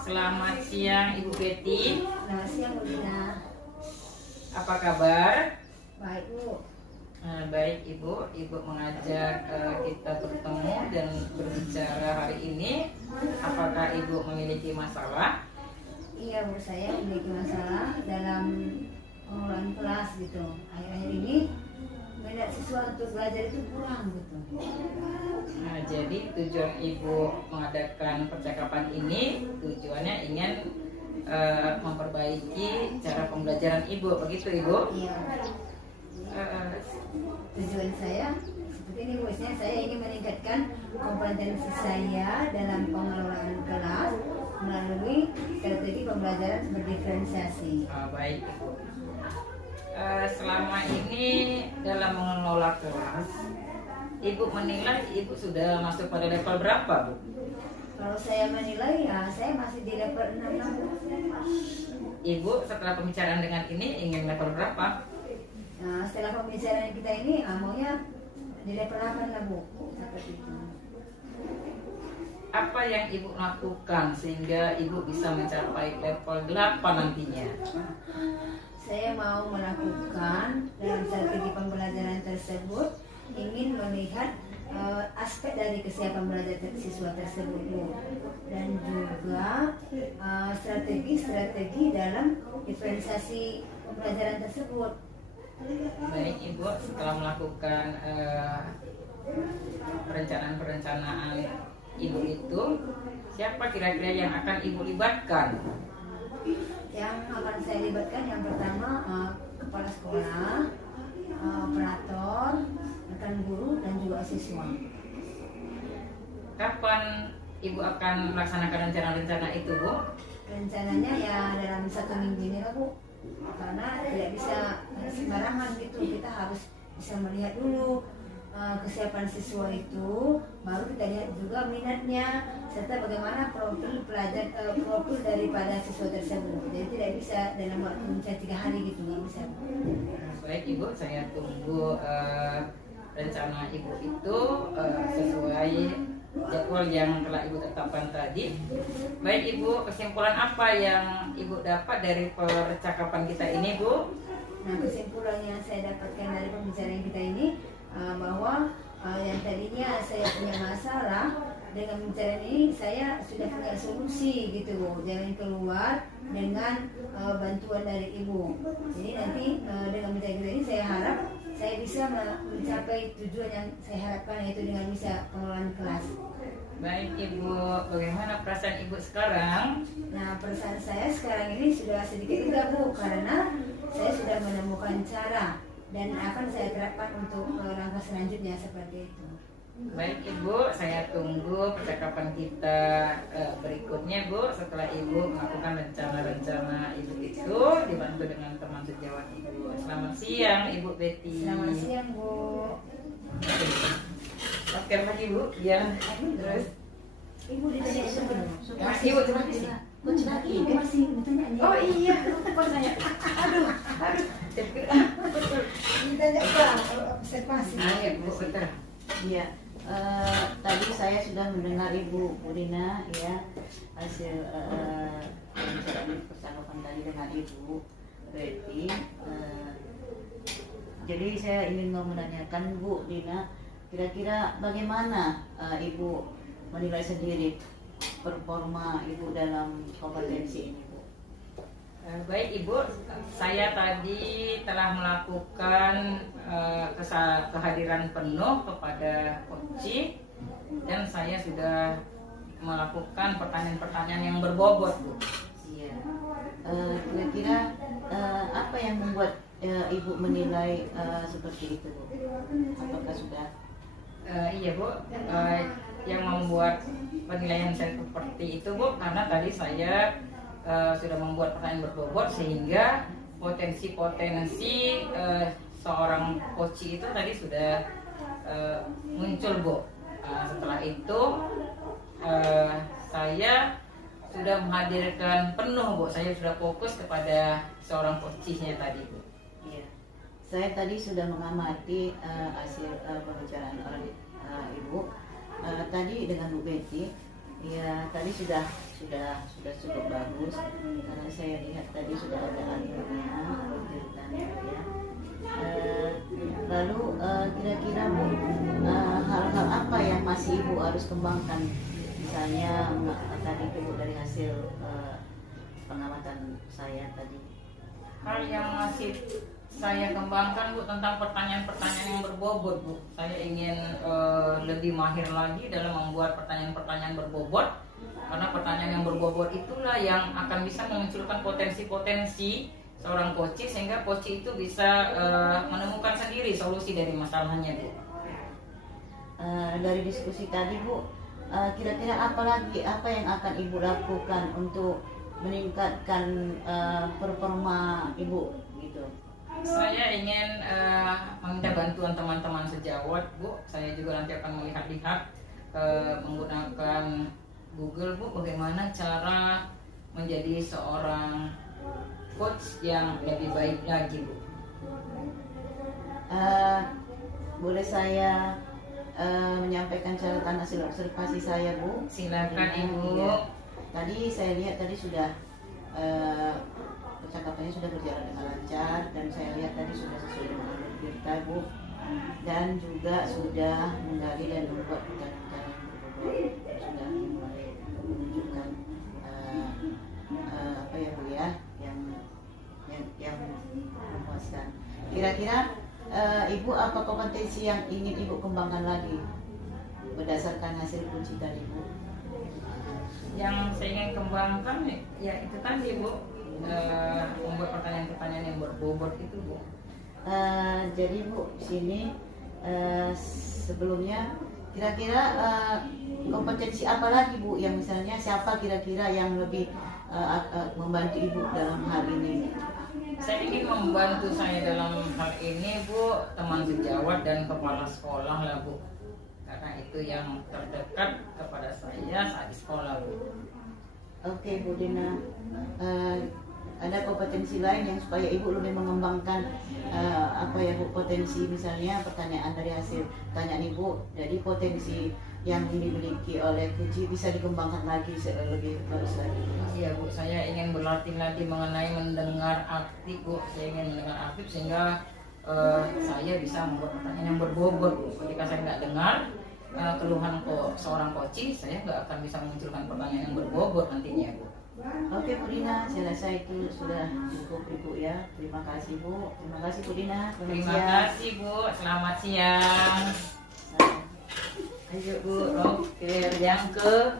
Selamat siang Ibu Betty. Selamat siang Bu Dina. Apa kabar? Baik Bu. Baik Ibu. Ibu mengajak kita bertemu dan berbicara hari ini. Apakah Ibu memiliki masalah? Iya Bu, saya memiliki masalah dalam pengelolaan kelas gitu. Akhir-akhir ini minat siswa untuk belajar itu kurang gitu. Jadi tujuan Ibu mengadakan percakapan ini tujuannya ingin memperbaiki cara pembelajaran Ibu, begitu Ibu? Iya. Tujuan saya seperti ini Bu, saya ingin meningkatkan kompetensi saya dalam pengelolaan kelas melalui strategi pembelajaran berdiferensiasi. Baik Ibu. Selama ini dalam mengelola kelas, Ibu menilai Ibu sudah masuk pada level berapa, Bu? Kalau saya menilai ya saya masih di level 6 lah Bu. Ibu setelah pembicaraan dengan ini ingin level berapa? Nah, setelah pembicaraan kita ini maunya di level 8 lah Bu. Seperti itu. Apa yang Ibu lakukan sehingga Ibu bisa mencapai level 8 nantinya? Saya mau melakukan dalam strategi pembelajaran tersebut ingin melihat aspek dari kesiapan belajar siswa tersebut Bu. Dan juga strategi dalam diferensiasi pembelajaran tersebut. Baik Ibu, setelah melakukan perencanaan Ibu itu, siapa kira-kira yang akan Ibu libatkan? Yang akan saya libatkan yang pertama kepala sekolah, operator, rekan guru dan juga siswa. Kapan Ibu akan melaksanakan rencana-rencana itu, Bu? Rencananya ya dalam 1 minggu ini lah Bu, karena tidak bisa sembarangan gitu, kita harus bisa melihat dulu kesiapan siswa itu, baru kita lihat juga minatnya serta bagaimana profil daripada siswa tersebut. Jadi tidak bisa dalam waktu misalnya 3 hari gitu, nggak bisa. Baik Ibu, saya tunggu rencana Ibu itu sesuai jadwal yang telah Ibu tetapkan tadi. Baik Ibu, kesimpulan apa yang Ibu dapat dari percakapan kita ini, Bu? Nah, kesimpulan yang saya dapatkan dari pembicaraan kita ini bahwa yang tadinya saya punya masalah, dengan pembicaraan ini saya sudah punya solusi gitu Bu, jalan keluar dengan bantuan dari Ibu. Jadi nanti dengan pembicaraan ini saya harap saya bisa mencapai tujuan yang saya harapkan, yaitu dengan bisa pengelolaan kelas. Baik Ibu, bagaimana perasaan Ibu sekarang? Nah, perasaan saya sekarang ini sudah sedikit lega Bu, karena saya sudah menemukan cara dan akan saya terapkan untuk langkah selanjutnya seperti itu. Baik Ibu, saya tunggu percakapan kita berikutnya Bu. Setelah Ibu melakukan rencana-rencana Ibu itu dibantu dengan teman sejawat Ibu. Selamat siang Ibu Betty. Selamat siang Bu. Oke lagi Bu, ya. Terus Ibu ditanya sebelum. Ibu terima kasih. Ibu masih ditanya. Oh iya, lupa saya. Aduh. Betul. Ditanya apa? Observasi. Ya Bu, betul. Iya, tadi saya sudah mendengar Ibu Dina ya hasil percakapan tadi dengan Ibu Betty. Jadi saya ingin mau menanyakan Bu Dina, kira-kira bagaimana Ibu menilai sendiri performa Ibu dalam kompetensi ini Bu? Baik Ibu, saya tadi telah melakukan kehadiran penuh kepada Koci dan saya sudah melakukan pertanyaan-pertanyaan yang berbobot Bu. Iya. Kira-kira apa yang membuat Ibu menilai seperti itu Bu? Apakah sudah? Iya Bu, yang membuat penilaian saya seperti itu Bu, karena tadi saya sudah membuat pertanyaan berbobot sehingga potensi-potensi seorang Koci itu tadi sudah muncul Bu. Setelah itu saya sudah menghadirkan penuh Bu, saya sudah fokus kepada seorang Kocinya tadi Bu. Iya. Saya tadi sudah mengamati hasil pembicaraan oleh Ibu tadi dengan Bu Betty. Ya, tadi sudah cukup bagus karena saya lihat tadi sudah ada alurnya, ceritanya ya. Lalu kira-kira Bu, hal-hal apa yang masih Ibu harus kembangkan? Misalnya tadi Ibu dari hasil pengamatan saya tadi. Hal yang masih saya kembangkan Bu tentang pertanyaan-pertanyaan yang berbobot Bu. Saya ingin lebih mahir lagi dalam membuat pertanyaan-pertanyaan berbobot, karena pertanyaan yang berbobot itulah yang akan bisa memunculkan potensi-potensi seorang coach, sehingga coach itu bisa menemukan sendiri solusi dari masalahnya Bu. Dari diskusi tadi Bu, kira-kira apa yang akan Ibu lakukan untuk meningkatkan performa Ibu gitu? Saya ingin meminta bantuan teman-teman sejawat Bu. Saya juga nanti akan melihat-lihat menggunakan Google Bu, bagaimana cara menjadi seorang coach yang lebih baik lagi Bu. Boleh saya menyampaikan catatan hasil observasi saya Bu? Silakan Ibu. Ya. Tadi saya lihat tadi sudah percakapannya sudah berjalan dengan lancar, dan saya lihat tadi sudah sesuai dengan alur kita Bu, dan juga sudah menggali dan membuat rencana-rencana yang berbobot, sudah mulai menunjukkan apa ya Bu ya, yang memuaskan. Kira-kira Ibu apa kompetensi yang ingin Ibu kembangkan lagi berdasarkan hasil kunci tadi Bu? Yang saya ingin kembangkan ya itu tadi Bu, membuat pertanyaan-pertanyaan yang berbobot itu Bu. Jadi Bu, sini sebelumnya kira-kira kompetensi apa lagi Bu, yang misalnya siapa kira-kira yang lebih membantu Ibu dalam hal ini? Saya ingin membantu saya dalam hal ini Bu, teman sejawat dan kepala sekolah lah Bu, karena itu yang terdekat kepada saya saat di sekolah Bu. Oke Bu Dina, ada kompetensi lain yang supaya Ibu lebih mengembangkan apa ya Bu, potensi misalnya pertanyaan dari hasil pertanyaan Ibu, jadi potensi yang dimiliki oleh kunci bisa dikembangkan lagi lebih bagus lagi. Iya Bu, saya ingin berlatih lagi mengenai mendengar aktif Bu. Saya ingin mendengar aktif sehingga saya bisa membuat pertanyaan yang berbobot Bu. Ketika saya nggak dengar keluhan seorang coach, saya nggak akan bisa memunculkan pertanyaan yang berbobot nantinya Bu. Oke Bu Dina, saya rasa itu sudah cukup Ibu ya. Terima kasih Bu. Terima kasih Bu Dina. Terima kasih Bu. Selamat siang. Ayo Bu, rocker yang ke